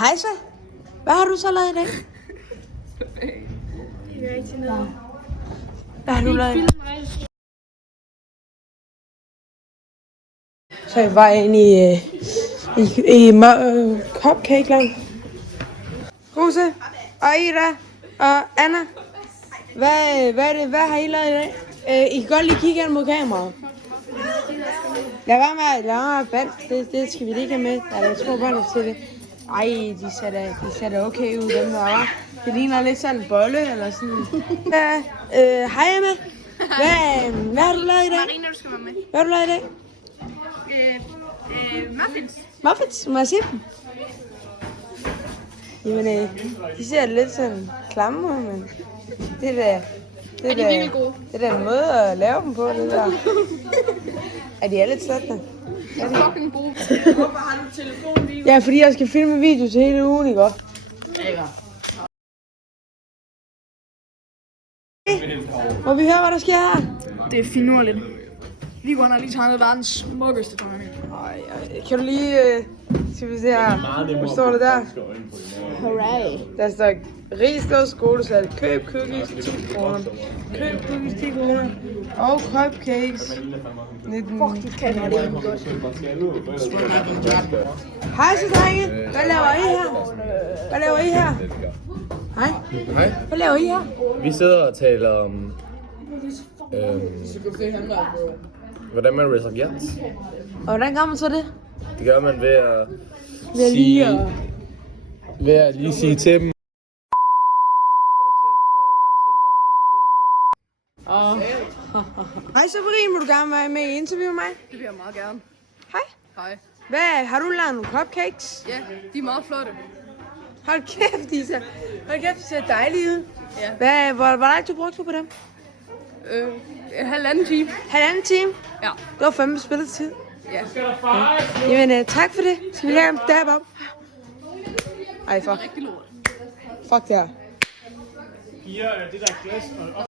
Hej så. Hvad har du så lavet i dag? Ikke rigtig noget. Hvad har du lavet? Så jeg var inde i cupcake-land. Rose og Ida og Anna. Hvad har I lavet i dag? I kan godt lige kigge ind mod kameraet. Lad være med at band. Det skal vi lige have med. Der er små børn til det. Ej, de ser da okay ud, dem der var. Det ligner lidt sådan en bolle eller sådan. Hej Emma. Hvad har du lavet i dag? Marina, du skal være med. Hvad har du lavet i dag? Muffins. Muffins? Må jeg se dem? Jamen, de ser lidt sådan klamme ud, men det er da... Er de virkelig gode? Det er da en måde at lave dem på, det der. Er de alle slattende? De er fucking gode. Hvorfor har du telefonen lige? Ja, fordi jeg skal filme video til hele ugen, ikke også? Må vi høre, hvad der sker her? Det er finurligt. Viggo har lige tegnet verdens smukkeste tegning. Kan du lige... skal vi se her. Hvad står det der? Hooray. Der står Rigsgaard skolesal. Køb cookies 10 kroner. Køb cookies 10 kroner. Og cupcakes. 19. Fuck, de kan det ikke godt. Hej så drenge. Hvad laver I her? Hvad laver I her? Hej. Hej. Hvad laver I her? Vi sidder og taler om, hvordan man ridser gært. Og hvordan gør man så det? Det gør man ved at Ved sige til dem. Hej Sabrine, vil du gerne være med i interview med mig? Det vil jeg meget gerne. Hej. Hej. Hvad, har du lavet nogle cupcakes? Ja, de er meget flotte. Hold kæft, de ser dejlige ud. Ja. Hvor lang tid brugte du på dem? Halvanden time. Halvanden time? Ja. Det var fandme spillet tid. Ja. Jamen, tak for det. Skal vi lave en dab op? Ej, fuck. Rigtig lort. Fuck det her. Piger, det der glas og